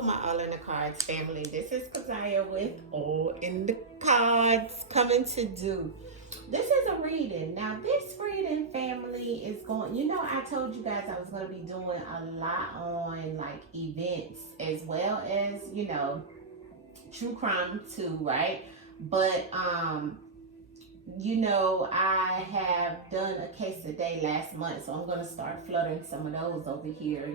Hello, my All in the Cards family. This is Kazaya with All in the Cards coming to do. This is a reading. Now, this reading family is going, I told you guys I was going to be doing a lot on like events as well as, true crime too, right? But, I have done a case a day last month, so I'm going to start fluttering some of those over here,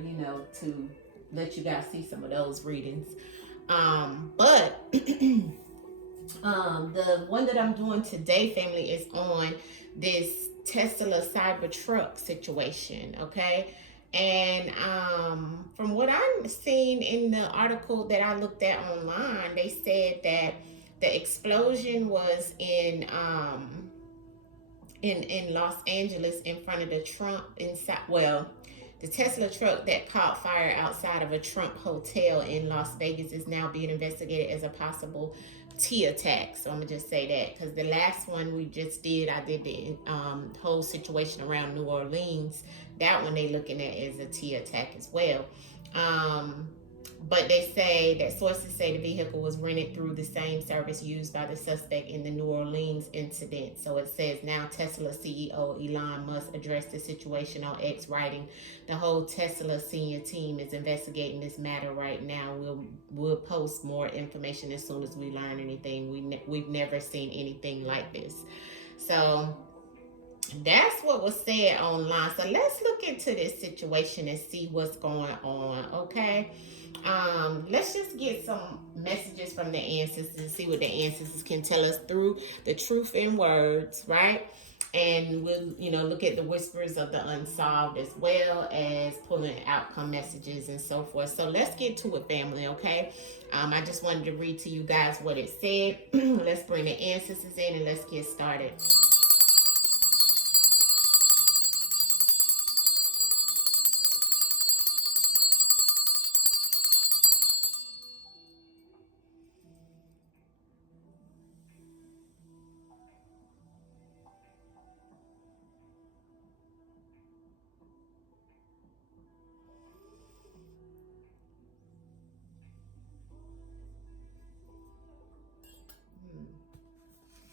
to let you guys see some of those readings. But the one that I'm doing today, family, is on this Tesla Cybertruck situation, okay? And from what I'm seeing in the article that I looked at online, they said that the explosion was in Los Angeles in front of the Trump inside. Well, the Tesla truck that caught fire outside of a Trump hotel in Las Vegas is now being investigated as a possible T attack. So I'm gonna just say that because the last one we just did, I did the whole situation around New Orleans. That one they looking at as a T attack as well. But they say that sources say the vehicle was rented through the same service used by the suspect in the New Orleans incident. So it says now Tesla CEO Elon Musk addressed the situation on X, writing, "The whole Tesla senior team is investigating this matter right now. We'll post more information as soon as we learn anything. We've never seen anything like this." So that's what was said online. So let's look into this situation and see what's going on, okay? Let's just get some messages from the ancestors and see what the ancestors can tell us through the truth in words, right? And we'll, look at the whispers of the unsolved as well as pulling outcome messages and so forth. So let's get to it, family, okay? I just wanted to read to you guys what it said. Let's bring the ancestors in and let's get started.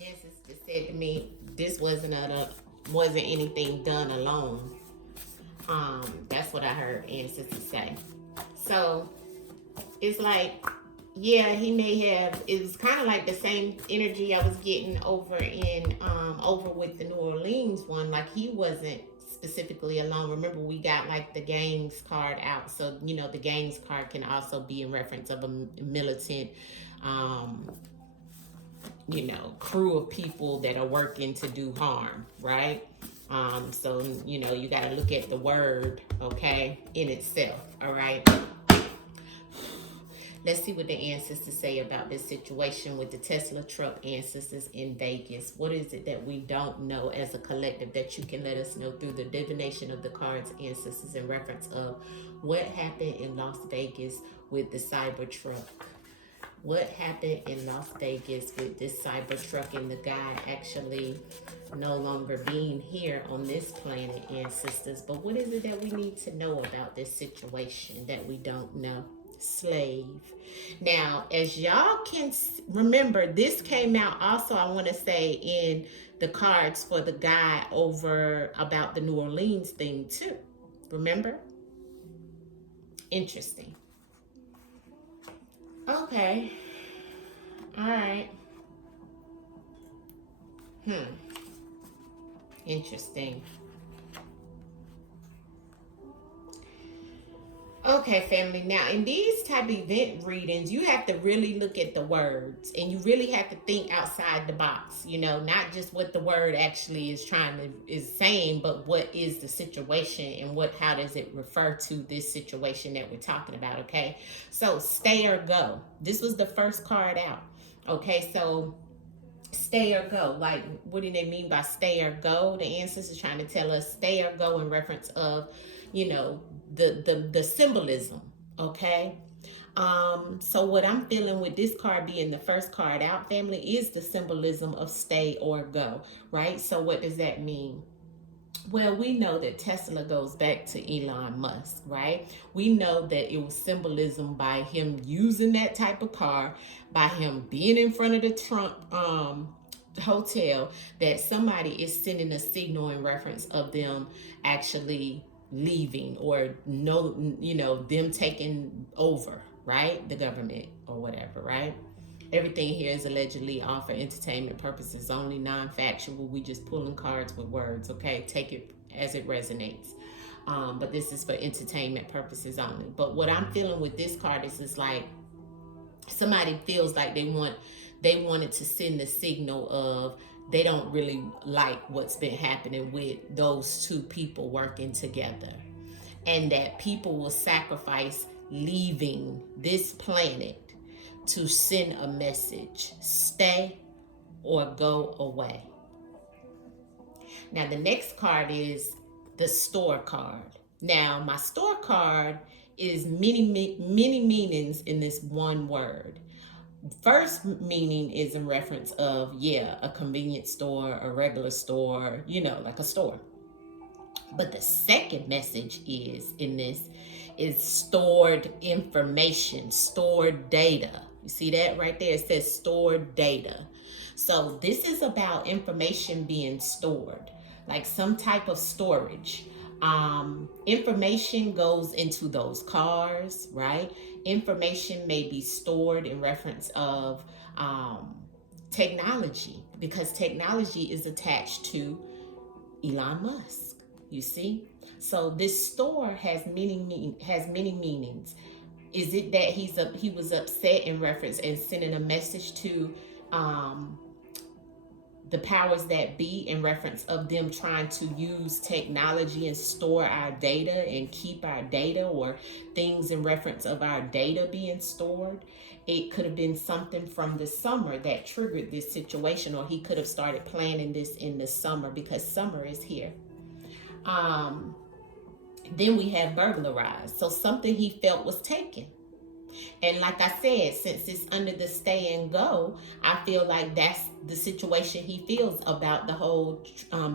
Ancestors said to me, this wasn't anything done alone. That's what I heard ancestors say. So it's like, yeah, he may have. It was kind of like the same energy I was getting over with the New Orleans one. Like he wasn't specifically alone. Remember, we got like the gangs card out, so the gangs card can also be in reference of a militant. Crew of people that are working to do harm, right? So, you got to look at the word, okay, in itself, all right? Let's see what the ancestors say about this situation with the Tesla truck ancestors in Vegas. What is it that we don't know as a collective that you can let us know through the divination of the cards ancestors in reference of what happened in Las Vegas with the Cybertruck? What happened in Las Vegas with this Cybertruck and the guy actually no longer being here on this planet, ancestors? But what is it that we need to know about this situation that we don't know? Slave. Now, as y'all can remember, this came out also, I want to say, in the cards for the guy over about the New Orleans thing too. Remember? Interesting. Okay. All right. Interesting. Okay, family. Now, in these type of event readings, you have to really look at the words and you really have to think outside the box, not just what the word actually is saying, but what is the situation and how does it refer to this situation that we're talking about, okay? So, stay or go. This was the first card out. Okay, so stay or go. Like, what do they mean by stay or go? The ancestors trying to tell us stay or go in reference of, the symbolism, okay? So what I'm feeling with this card being the first card out, family, is the symbolism of stay or go, right? So what does that mean? Well, we know that Tesla goes back to Elon Musk, right? We know that it was symbolism by him using that type of car, by him being in front of the Trump hotel, that somebody is sending a signal in reference of them actually leaving, or no, them taking over, right? The government or whatever, right? Everything here is allegedly all for entertainment purposes only, non-factual. We just pulling cards with words, okay? Take it as it resonates. But this is for entertainment purposes only. But what I'm feeling with this card is like somebody feels like they wanted to send the signal of they don't really like what's been happening with those two people working together, and that people will sacrifice leaving this planet to send a message: stay or go away. Now the next card is the store card. Now my store card is many meanings in this one word. First meaning is in reference of, a convenience store, a regular store, like a store. But the second message is in this is stored information, stored data. You see that right there? It says stored data. So this is about information being stored, like some type of storage. Information goes into those cars, right? Information may be stored in reference of technology, because technology is attached to Elon Musk. You see? So this store has many meanings. Is it that he was upset in reference and sending a message to the powers that be in reference of them trying to use technology and store our data and keep our data, or things in reference of our data being stored? It could have been something from the summer that triggered this situation, or he could have started planning this in the summer because summer is here. Then we have burglarized. So something he felt was taken. And like I said, since it's under the stay and go, I feel like that's the situation he feels about the whole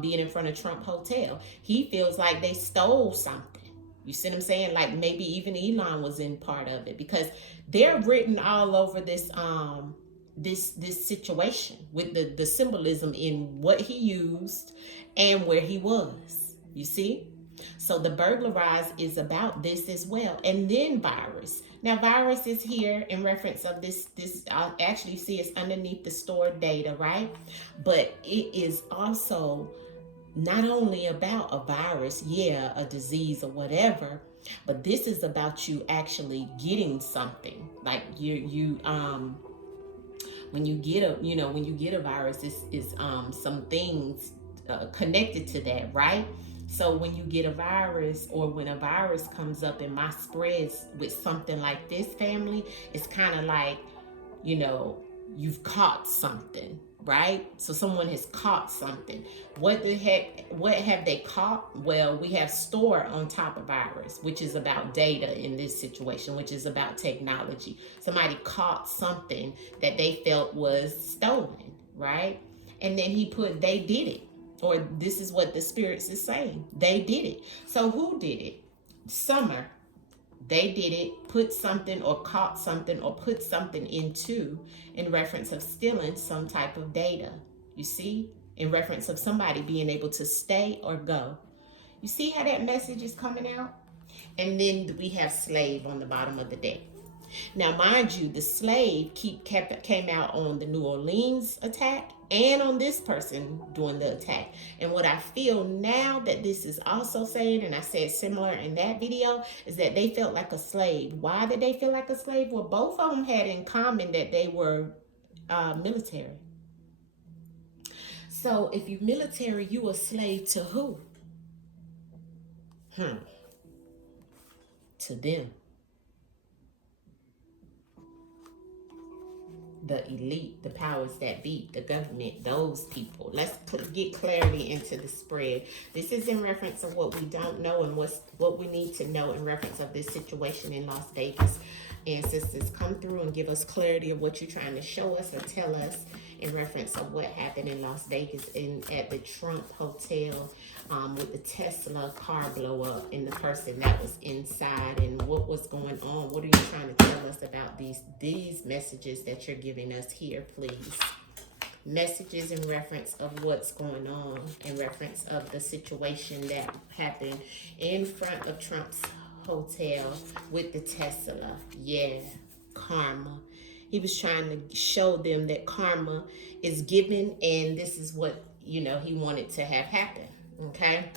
being in front of Trump Hotel. He feels like they stole something. You see what I'm saying? Like maybe even Elon was in part of it, because they're written all over this this situation with the symbolism in what he used and where he was. You see? So the burglarize is about this as well. And then virus. Now virus is here in reference of this I'll actually see it's underneath the stored data, right? But it is also not only about a virus, a disease or whatever, but this is about you actually getting something. Like you when you get a virus, it's some things connected to that, right? So when you get a virus, or when a virus comes up in my spreads with something like this, family, it's kind of like, you've caught something, right? So someone has caught something. What have they caught? Well, we have store on top of virus, which is about data in this situation, which is about technology. Somebody caught something that they felt was stolen, right? And then they did it. Or this is what the spirits is saying. They did it. So who did it? Summer. They did it, put something or caught something or put something into in reference of stealing some type of data. You see? In reference of somebody being able to stay or go. You see how that message is coming out? And then we have slave on the bottom of the deck. Now, mind you, the slave came out on the New Orleans attack and on this person doing the attack. And what I feel now that this is also saying, and I said similar in that video, is that they felt like a slave. Why did they feel like a slave? Well, both of them had in common that they were military. So if you're military, you a slave to who? To them. The elite, the powers that be, the government, those people. Let's get clarity into the spread. This is in reference of what we don't know and what's what we need to know in reference of this situation in Las Vegas. Ancestors, come through and give us clarity of what you're trying to show us or tell us in reference of what happened in Las Vegas at the Trump Hotel, with the Tesla car blow up and the person that was inside, and what was going on. What are you trying to tell us about these messages that you're giving us here, please? Messages in reference of what's going on, in reference of the situation that happened in front of Trump's hotel with the Tesla. Yeah, karma. He was trying to show them that karma is given, and this is what, he wanted to have happen. Okay?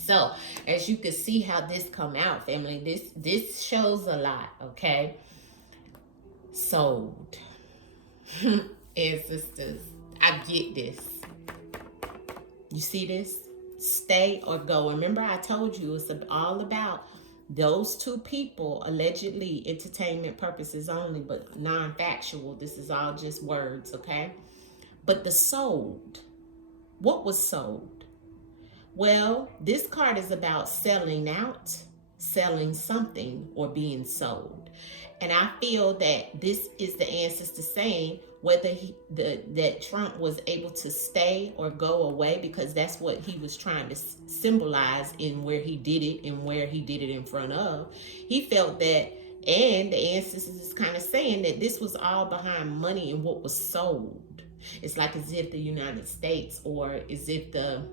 So, as you can see how this come out, family, this shows a lot, okay? Sold. Ancestors, I get this. You see this? Stay or go. Remember, I told you it's all about those two people, allegedly entertainment purposes only, but non-factual. This is all just words, okay? But the sold. What was sold? Well, this card is about selling out, selling something, or being sold. And I feel that this is the ancestor saying whether that Trump was able to stay or go away, because that's what he was trying to symbolize in where he did it and where he did it in front of. He felt that, and the ancestors is kind of saying that this was all behind money and what was sold. It's like as if the United States, or as if the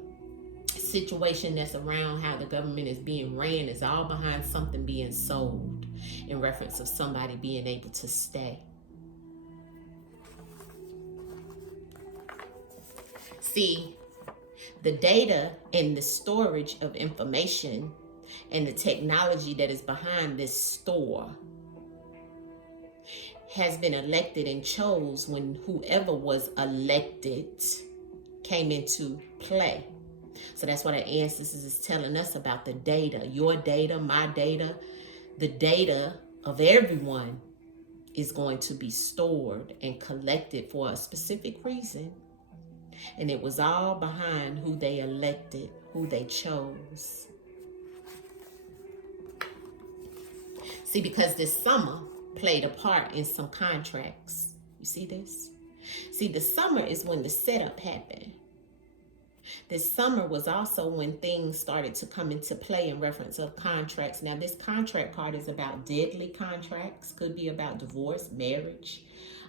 situation that's around how the government is being ran is all behind something being sold, in reference of somebody being able to stay. See, the data and the storage of information and the technology that is behind this store has been elected and chose when whoever was elected came into play. So that's what our ancestors is telling us about the data. Your data, my data, the data of everyone is going to be stored and collected for a specific reason. And it was all behind who they elected, who they chose. See, because this summer played a part in some contracts. You see this? See, the summer is when the setup happened. This summer was also when things started to come into play in reference of contracts. Now, this contract card is about deadly contracts. Could be about divorce, marriage,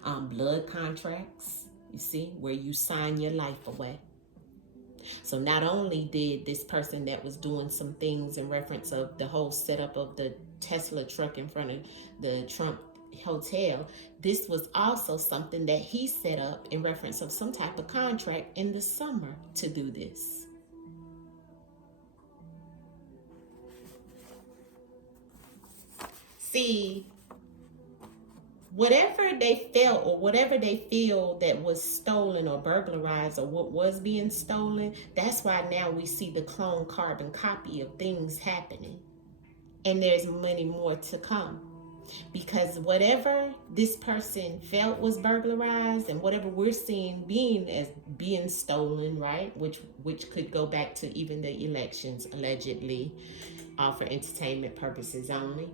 blood contracts. You see, where you sign your life away. So not only did this person that was doing some things in reference of the whole setup of the Tesla truck in front of the Trump hotel, this was also something that he set up in reference of some type of contract in the summer to do this. See, whatever they felt or whatever they feel that was stolen or burglarized or what was being stolen, that's why now we see the clone carbon copy of things happening. And there's many more to come. Because whatever this person felt was burglarized and whatever we're seeing being stolen, right? Which could go back to even the elections, allegedly, for entertainment purposes only.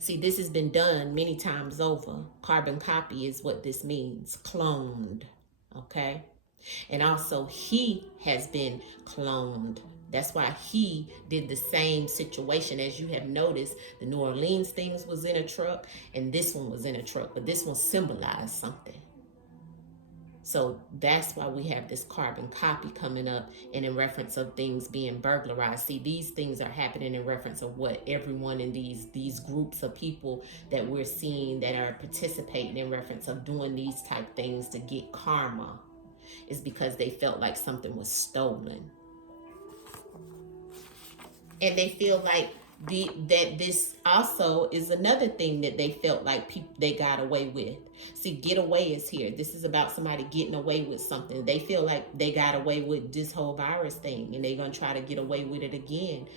See, this has been done many times over. Carbon copy is what this means. Cloned. Okay? And also, he has been cloned. That's why he did the same situation. As you have noticed, the New Orleans things was in a truck, and this one was in a truck. But this one symbolized something. So that's why we have this carbon copy coming up, and in reference of things being burglarized. See, these things are happening in reference of what everyone in these groups of people that we're seeing that are participating in reference of doing these type things to get karma is because they felt like something was stolen. And they feel like that this also is another thing that they felt like they got away with. See, get away is here. This is about somebody getting away with something. They feel like they got away with this whole virus thing, and they're going to try to get away with it again.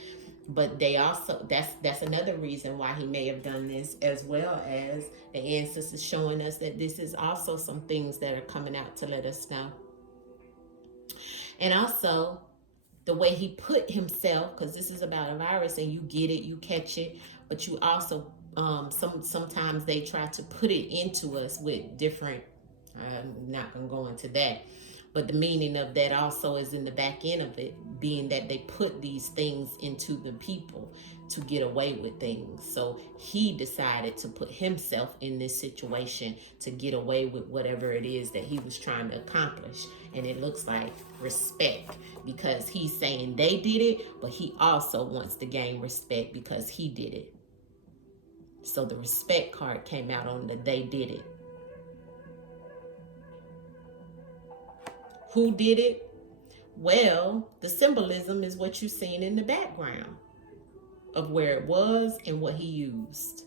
But they also, that's another reason why he may have done this, as well as the ancestors showing us that this is also some things that are coming out to let us know. And also, the way he put himself, because this is about a virus and you get it, you catch it, but you also sometimes they try to put it into us with different, I'm not gonna go into that, but the meaning of that also is in the back end of it, being that they put these things into the people to get away with things. So he decided to put himself in this situation to get away with whatever it is that he was trying to accomplish. And it looks like respect, because he's saying they did it, but he also wants to gain respect because he did it. So the respect card came out on the they did it. Who did it? Well, the symbolism is what you're seeing in the background of where it was and what he used.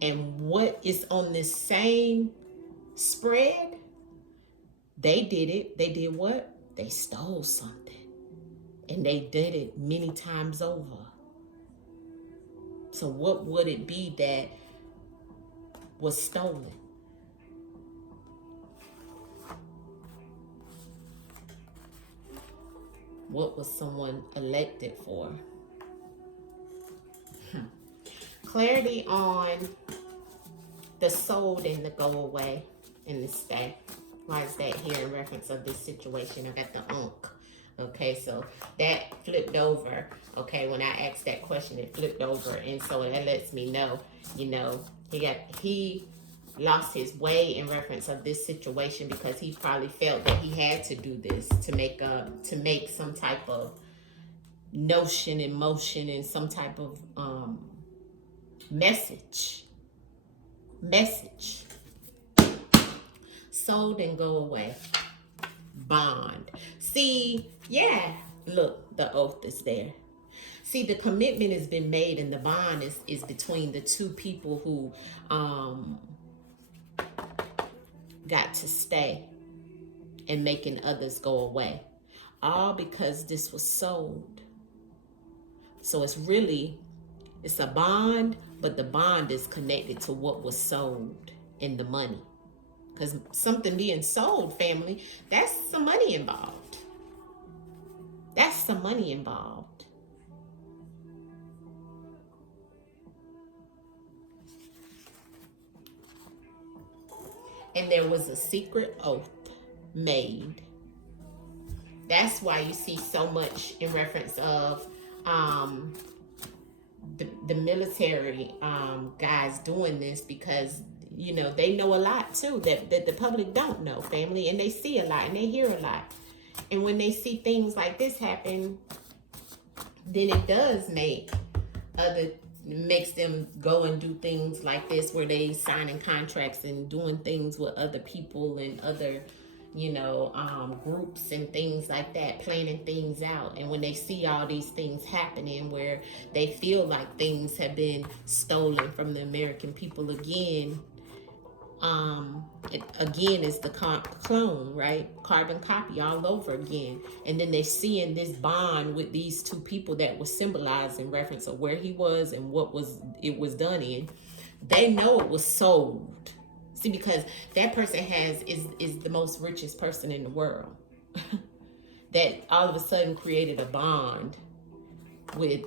And what is on this same spread, they did it. They did what? They stole something. And they did it many times over. So what would it be that was stolen? What was someone elected for? Clarity on the sold and the go away and the stay. Why is that here in reference of this situation? I got the unk. Okay, so that flipped over. Okay, when I asked that question, it flipped over. And so that lets me know, you know, he lost his way in reference of this situation because he probably felt that he had to do this to make some type of notion in motion and some type of message. Sold and go away. Bond. See, yeah, look, the oath is there. See, the commitment has been made, and the bond is between the two people who got to stay and making others go away. All because this was sold. So it's a bond, but the bond is connected to what was sold in the money. Because something being sold, family, that's some money involved. That's some money involved. And there was a secret oath made. That's why you see so much in reference of the military guys doing this, because you know they know a lot too that the public don't know, family, and they see a lot and they hear a lot. And when they see things like this happen, then it does makes them go and do things like this, where they signing contracts and doing things with other people and other, you know, groups and things like that, planning things out. And when they see all these things happening where they feel like things have been stolen from the American people again, it's the clone, right? Carbon copy all over again. And then they're seeing this bond with these two people that was symbolized in reference of where he was and what it was done in. They know it was sold. See, because that person is the most richest person in the world. That all of a sudden created a bond with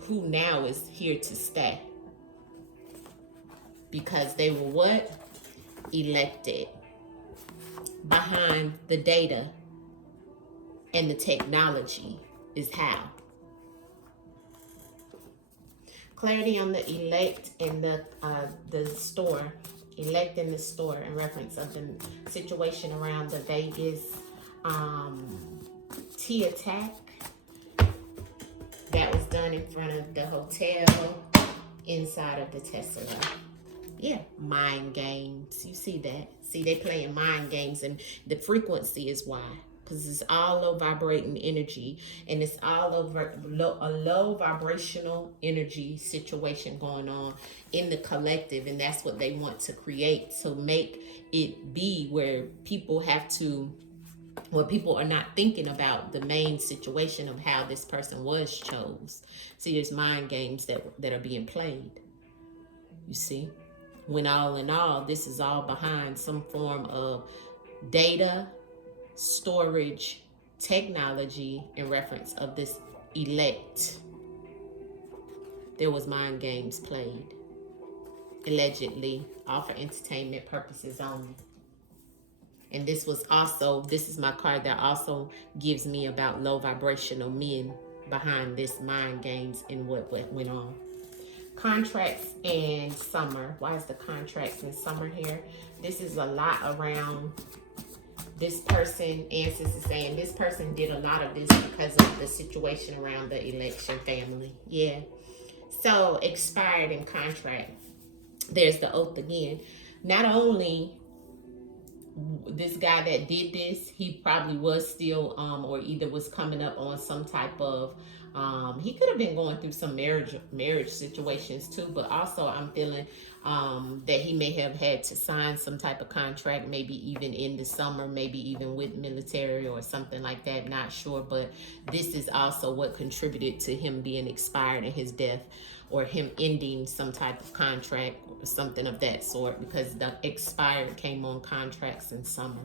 who now is here to stay. Because they were what? Elected. Behind the data and the technology is how. Clarity on the elect and the store. Elect in the store in reference of the situation around the Vegas tea attack that was done in front of the hotel inside of the Tesla. Yeah, mind games. You see that? See, they playing mind games, and the frequency is why. Because it's all low vibrating energy, and it's all over a low vibrational energy situation going on in the collective, and that's what they want to create, to make it be where people are not thinking about the main situation of how this person was chose. See, there's mind games that are being played. You see? When all in all, this is all behind some form of data, storage, technology in reference of this elect. There was mind games played, allegedly, all for entertainment purposes only. And this was also, this is my card that also gives me about low vibrational men behind this mind games and what went on. Contracts and summer. Why is the contracts and summer here? This is a lot around this person. Ancestors saying this person did a lot of this because of the situation around the election family. Yeah. So expired in contract. There's the oath again. Not only this guy that did this, he probably was still or either was coming up on some type of he could have been going through some marriage situations too, but also I'm feeling that he may have had to sign some type of contract, maybe even in the summer, maybe even with military or something like that, not sure. But this is also what contributed to him being expired in his death, or him ending some type of contract or something of that sort, because the expired came on contracts in summer.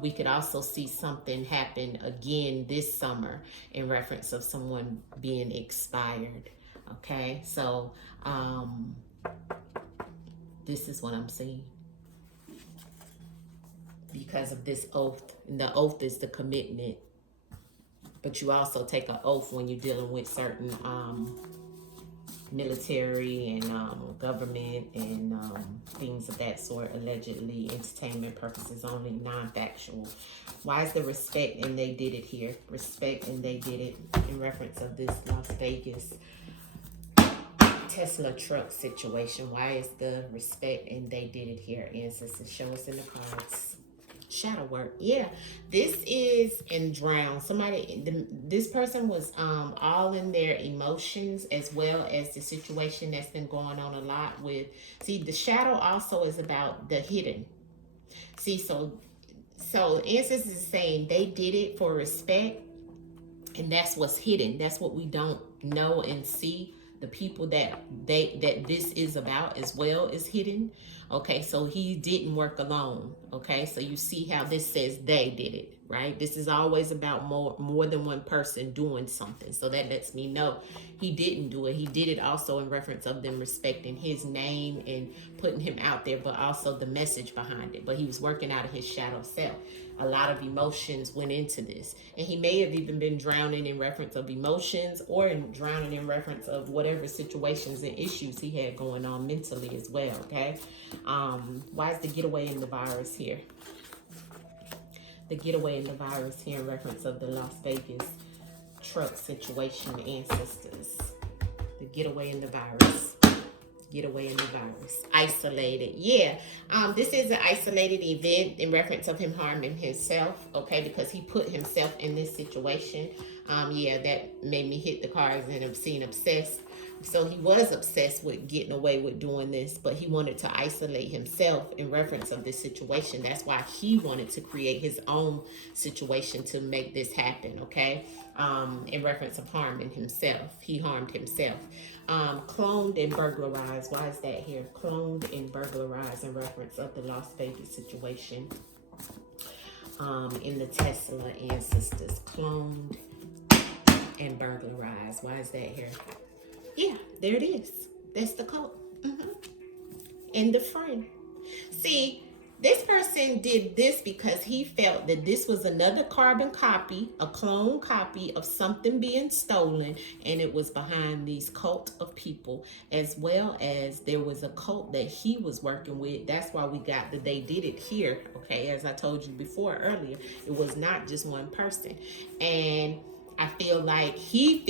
We could also see something happen again this summer in reference of someone being expired. Okay, so this is what I'm seeing because of this oath. And the oath is the commitment, but you also take an oath when you're dealing with certain military and government and things of that sort, allegedly, entertainment purposes only, non-factual. Why is the respect and they did it here? Respect and they did it in reference of this Las Vegas Tesla truck situation. Why is the respect and they did it here? Ancestors, show us in the cards. Shadow work. Yeah, this is in drown. Somebody, this person was all in their emotions, as well as the situation that's been going on a lot with. See, the shadow also is about the hidden. See, so ancestors is saying they did it for respect, and that's what's hidden. That's what we don't know and see. The people that this is about as well is hidden. Okay, so he didn't work alone. Okay, so you see how this says they did it, right? This is always about more than one person doing something. So that lets me know he didn't do it. He did it also in reference of them respecting his name and putting him out there, but also the message behind it. But he was working out of his shadow self. A lot of emotions went into this, and he may have even been drowning in reference of emotions, or drowning in reference of whatever situations and issues he had going on mentally as well. Okay, why is the getaway in the virus here? The getaway in the virus here in reference of the Las Vegas truck situation, ancestors. The getaway in the virus. Get away in the virus. Isolated. Yeah. This is an isolated event in reference of him harming himself. Okay, because he put himself in this situation. Yeah, that made me hit the cards and obscene, obsessed. So he was obsessed with getting away with doing this, but he wanted to isolate himself in reference of this situation. That's why he wanted to create his own situation to make this happen. Okay, in reference of harming himself, he harmed himself. Cloned and burglarized. Why is that here? Cloned and burglarized in reference of the Las Vegas situation. In the Tesla ancestors, cloned and burglarized. Why is that here? Yeah, there it is. That's the code. And the friend. See, this person did this because he felt that this was another carbon copy, a clone copy of something being stolen, and it was behind these cult of people, as well as there was a cult that he was working with. That's why we got the they did it here. Okay, as I told you before earlier, it was not just one person. And I feel like he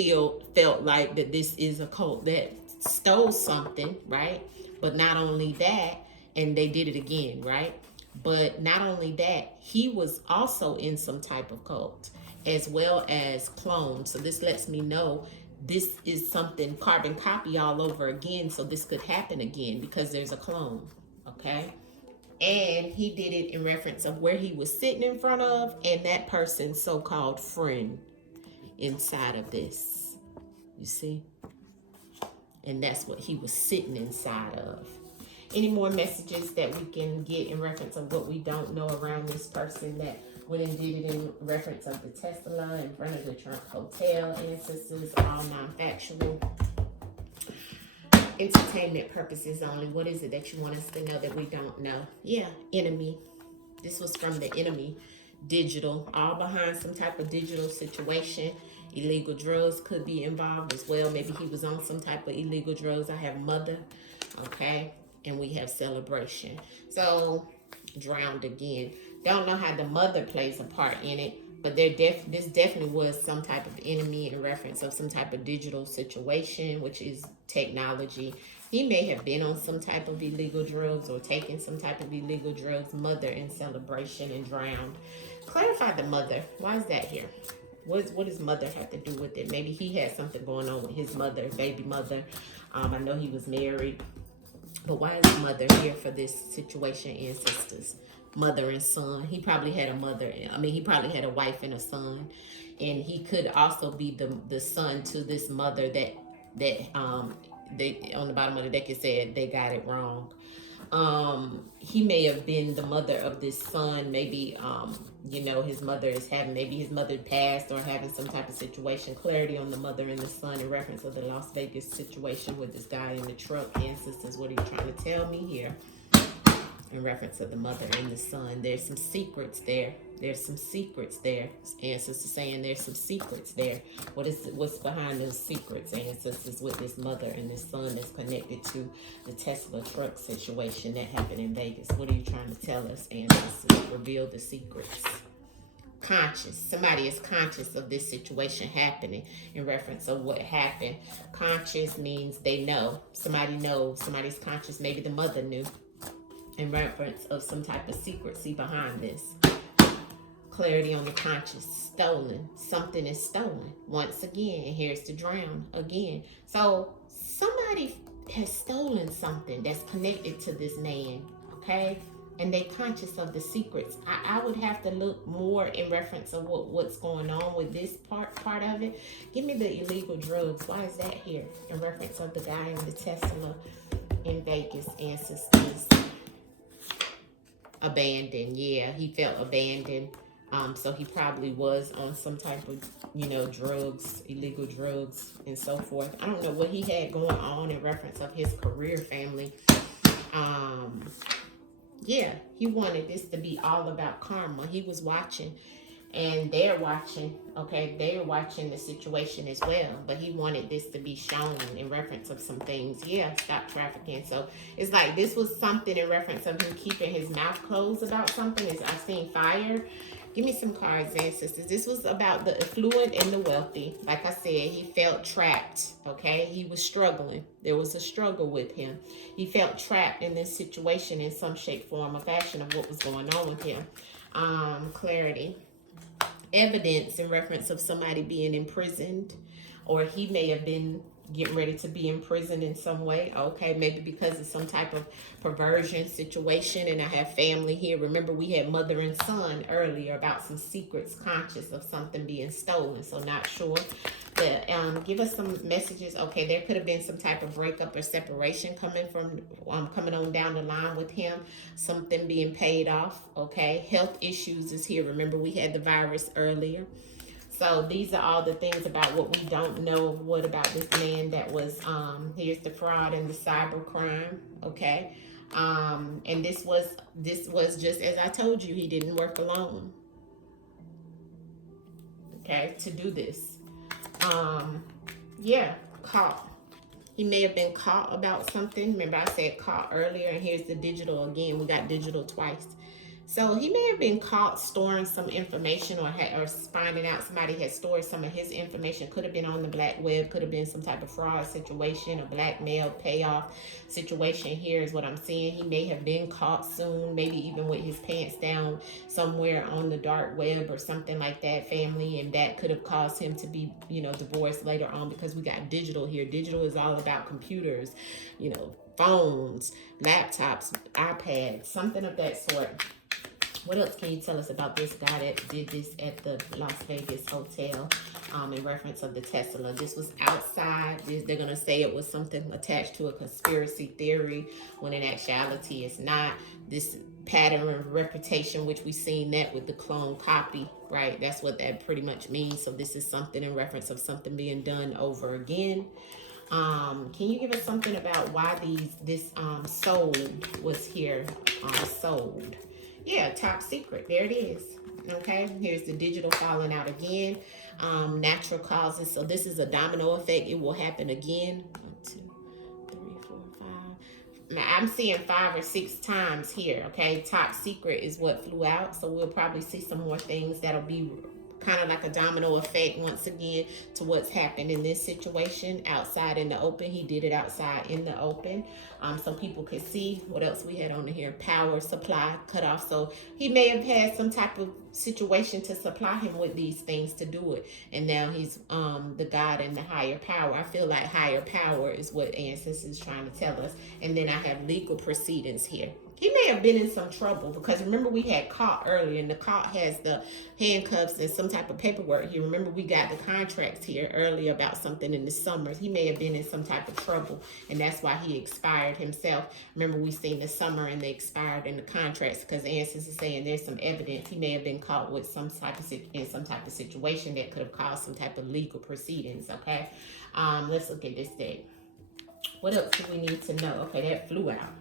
felt like that this is a cult that stole something, right? But not only that, and they did it again, right? But not only that, he was also in some type of cult, as well as clone. So this lets me know this is something carbon copy all over again. So this could happen again because there's a clone, okay? And he did it in reference of where he was sitting in front of, and that person's so-called friend inside of this, you see? And that's what he was sitting inside of. Any more messages that we can get in reference of what we don't know around this person that Went and did it in reference of the Tesla in front of the Trump Hotel. Ancestors, all non-factual. Entertainment purposes only. What is it that you want us to know that we don't know? Yeah, enemy. This was from the enemy. Digital, all behind some type of digital situation. Illegal drugs could be involved as well. Maybe he was on some type of illegal drugs. I have mother, okay, and we have celebration. So drowned again. Don't know how the mother plays a part in it, but this definitely was some type of enemy in reference of some type of digital situation, which is technology. He may have been on some type of illegal drugs or taken some type of illegal drugs. Mother in celebration and drowned. Clarify the mother. Why is that here? What does mother have to do with it? Maybe he had something going on with his mother, baby mother. I know he was married. But why is mother here for this situation, ancestors? Mother and son. He probably had a mother. I mean, he probably had a wife and a son. And he could also be the son to this mother that they on the bottom of the deck it said they got it wrong. He may have been the mother of this son. Maybe you know, his mother is having, maybe his mother passed or having some type of situation. Clarity on the mother and the son in reference of the Las Vegas situation with this guy in the truck. Ancestors, what are you trying to tell me here in reference of the mother and the son? There's some secrets there. There's some secrets there. Ancestors saying there's some secrets there. What's behind those secrets, ancestors, with this mother and this son that's connected to the Tesla truck situation that happened in Vegas? What are you trying to tell us, ancestors? Reveal the secrets. Conscious. Somebody is conscious of this situation happening in reference of what happened. Conscious means they know. Somebody knows. Somebody's conscious. Maybe the mother knew in reference of some type of secrecy behind this. Clarity on the conscious. Stolen. Something is stolen. Once again, and here's the drown again. So somebody has stolen something that's connected to this man, okay? And they conscious of the secrets. I would have to look more in reference of what's going on with this part of it. Give me the illegal drugs. Why is that here? In reference of the guy in the Tesla in Vegas, ancestors. Abandoned. Yeah, he felt abandoned. So he probably was on some type of, you know, drugs, illegal drugs and so forth. I don't know what he had going on in reference of his career, family. Yeah, he wanted this to be all about karma. He was watching, and they're watching, okay? They're watching the situation as well, but he wanted this to be shown in reference of some things. Yeah, stop trafficking. So it's like this was something in reference of him keeping his mouth closed about something. I've seen fire. Give me some cards, ancestors. This was about the affluent and the wealthy. Like I said, he felt trapped, okay? He was struggling. There was a struggle with him. He felt trapped in this situation in some shape, form, or fashion of what was going on with him. Clarity. Evidence in reference of somebody being imprisoned, or he may have been getting ready to be imprisoned in some way. Okay, maybe because of some type of perversion situation. And I have family here. Remember, we had mother and son earlier about some secrets, conscious of something being stolen. So not sure. But give us some messages. Okay, there could have been some type of breakup or separation coming on down the line with him. Something being paid off. Okay, health issues is here. Remember, we had the virus earlier. So these are all the things about what we don't know. What about this man that was, here's the fraud and the cyber crime, okay? And this was just as I told you, he didn't work alone, okay, to do this. Yeah, caught. He may have been caught about something. Remember, I said caught earlier, and here's the digital again. We got digital twice. So he may have been caught storing some information or finding out somebody had stored some of his information. Could have been on the black web, could have been some type of fraud situation, a blackmail payoff situation. Here is what I'm seeing. He may have been caught soon, maybe even with his pants down somewhere on the dark web or something like that, family. And that could have caused him to be, you know, divorced later on, because we got digital here. Digital is all about computers, you know, phones, laptops, iPads, something of that sort. What else can you tell us about this guy that did this at the Las Vegas hotel in reference of the Tesla? This was outside. They're going to say it was something attached to a conspiracy theory when in actuality it's not. This pattern of reputation, which we seen that with the clone copy, right? That's what that pretty much means. So this is something in reference of something being done over again. Can you give us something about why this sold was here? Sold. Yeah, top secret. There it is. Okay, here's the digital falling out again. Natural causes. So this is a domino effect. It will happen again. 1, 2, 3, 4, 5. Now I'm seeing 5 or 6 times here. Okay, top secret is what flew out. So we'll probably see some more things that'll be kind of like a domino effect once again to what's happened in this situation outside in the open. He did it outside in the open, so people could see. What else we had on here? Power supply cut off. So he may have had some type of situation to supply him with these things to do it, and now he's the God and the higher power. I feel like higher power is what Ancestors is trying to tell us. And then I have legal proceedings here. He may have been in some trouble because remember we had caught earlier, and the caught has the handcuffs and some type of paperwork here. Remember we got the contracts here earlier about something in the summers. He may have been in some type of trouble, and that's why he expired himself. Remember we seen the summer and they expired in the contracts because the Ancestors is saying there's some evidence he may have been caught with some type of situation that could have caused some type of legal proceedings. Okay, let's look at this deck. What else do we need to know? Okay, that flew out.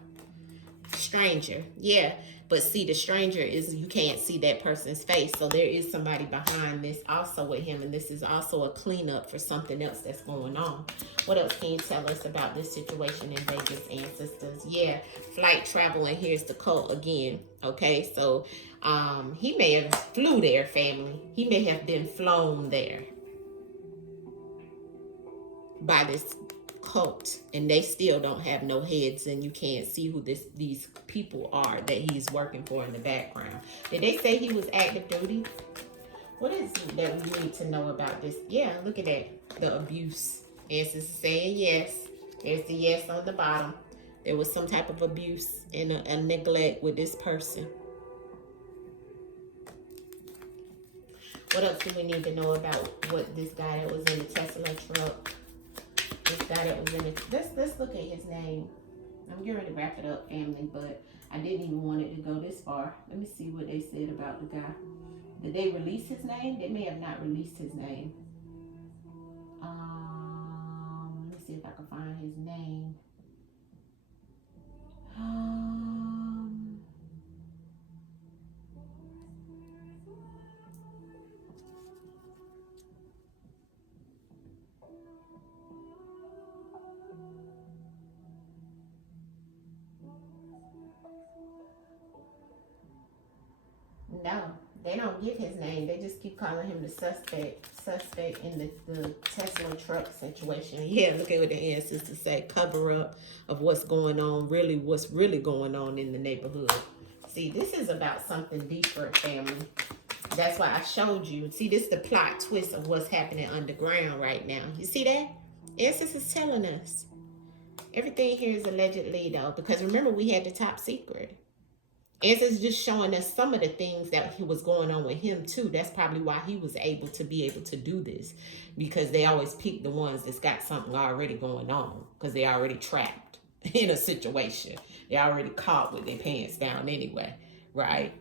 Stranger, yeah, but see, the stranger is, you can't see that person's face, so there is somebody behind this also with him, and this is also a cleanup for something else that's going on. What else can you tell us about this situation in Vegas, Ancestors? Yeah, flight travel, and here's the cult again. Okay, so he may have flew there, family. He may have been flown there by this cult, and they still don't have no heads, and you can't see who these people are that he's working for in the background. Did they say he was active duty? What is it that we need to know about this? Yeah, look at that. The abuse. Ancestors saying yes. There's the yes on the bottom. There was some type of abuse and a neglect with this person. What else do we need to know about what this guy that was in the Tesla truck? This guy that was in it. Let's look at his name. I'm getting ready to wrap it up, family, but I didn't even want it to go this far. Let me see what they said about the guy. Did they release his name? They may have not released his name. Let me see if I can find his name. No, they don't give his name. They just keep calling him the suspect in the Tesla truck situation. Yeah, look at what the Ancestors say. Cover up of what's going on, what's really going on in the neighborhood. See, this is about something deeper, family. That's why I showed you. See, this is the plot twist of what's happening underground right now. You see that? Ancestors telling us. Everything here is allegedly, though, because remember, we had the top secret. It's just showing us some of the things that was going on with him too. That's probably why he was able to do this, because they always pick the ones that's got something already going on, because they already trapped in a situation. They already caught with their pants down anyway, right?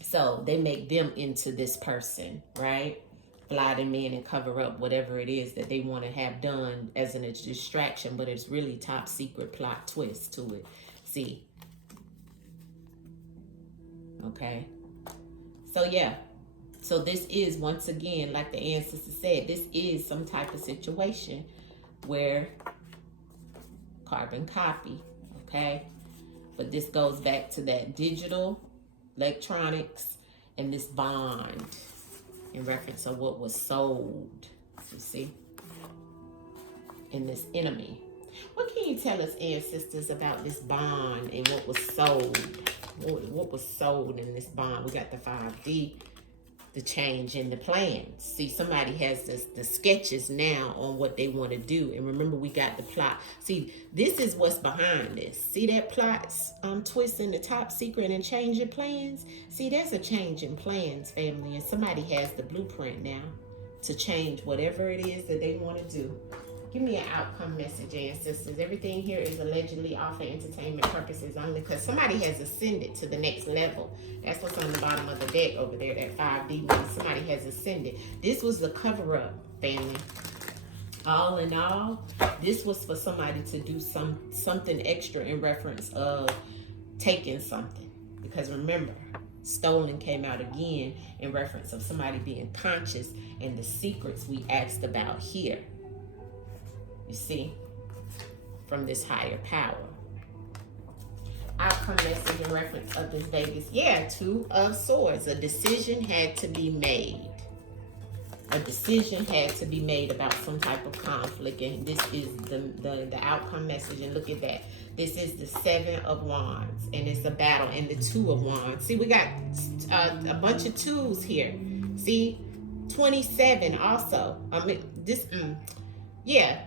So they make them into this person, right? Fly them in and cover up whatever it is that they want to have done as a distraction, but it's really top secret plot twist to it. See? Okay, so yeah, so this is, once again, like the Ancestors said, this is some type of situation where carbon copy, okay, but this goes back to that digital electronics and this bond in reference of what was sold, you see, in this enemy. What can you tell us, Ancestors, about this bond and what was sold? What was sold in this bond? We got the 5D, the change in the plans. See, somebody has the sketches now on what they want to do. And remember, we got the plot. See, this is what's behind this. See that plots twist in the top secret and change in plans? See, there's a change in plans, family. And somebody has the blueprint now to change whatever it is that they want to do. Give me an outcome message, ancestors. Everything here is allegedly all for entertainment purposes only, because somebody has ascended to the next level. That's what's on the bottom of the deck over there, that 5D means somebody has ascended. This was the cover-up, family. All in all, this was for somebody to do something extra in reference of taking something. Because remember, stolen came out again in reference of somebody being conscious and the secrets we asked about here. You see, from this higher power. Outcome message in reference of this Vegas. Yeah, 2 of Swords. A decision had to be made. A decision had to be made about some type of conflict, and this is the outcome message. And look at that. This is the 7 of Wands, and it's a battle, and the 2 of Wands. See, we got a bunch of 2s here. See, 27 also. Yeah,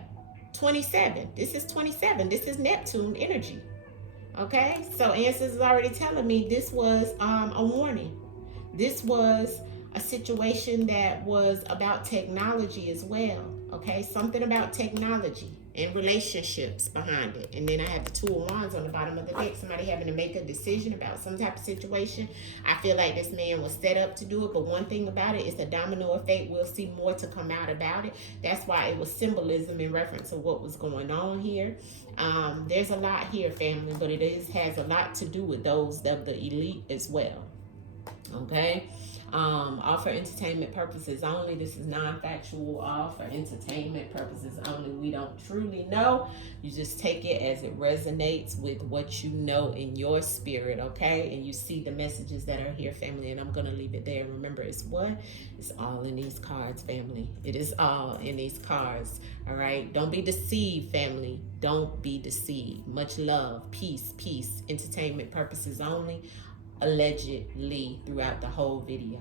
27. This is 27. This is Neptune energy. Okay, so Answers is already telling me this was a warning. This was a situation that was about technology as well. Okay, something about technology and relationships behind it. And then I have the 2 of Wands on the bottom of the deck. Somebody having to make a decision about some type of situation. I feel like this man was set up to do it, but one thing about it is the domino effect. We'll see more to come out about it. That's why it was symbolism in reference to what was going on here. There's a lot here, family, but it has a lot to do with those of the elite as well. Okay. All for entertainment purposes only. This is non-factual, all for entertainment purposes only. We don't truly know. You just take it as it resonates with what you know in your spirit, okay? And you see the messages that are here, family, and I'm going to leave it there. Remember, it's what? It's all in these cards, family. It is all in these cards, all right? Don't be deceived, family. Don't be deceived. Much love, peace, peace. Entertainment purposes only. Allegedly throughout the whole video.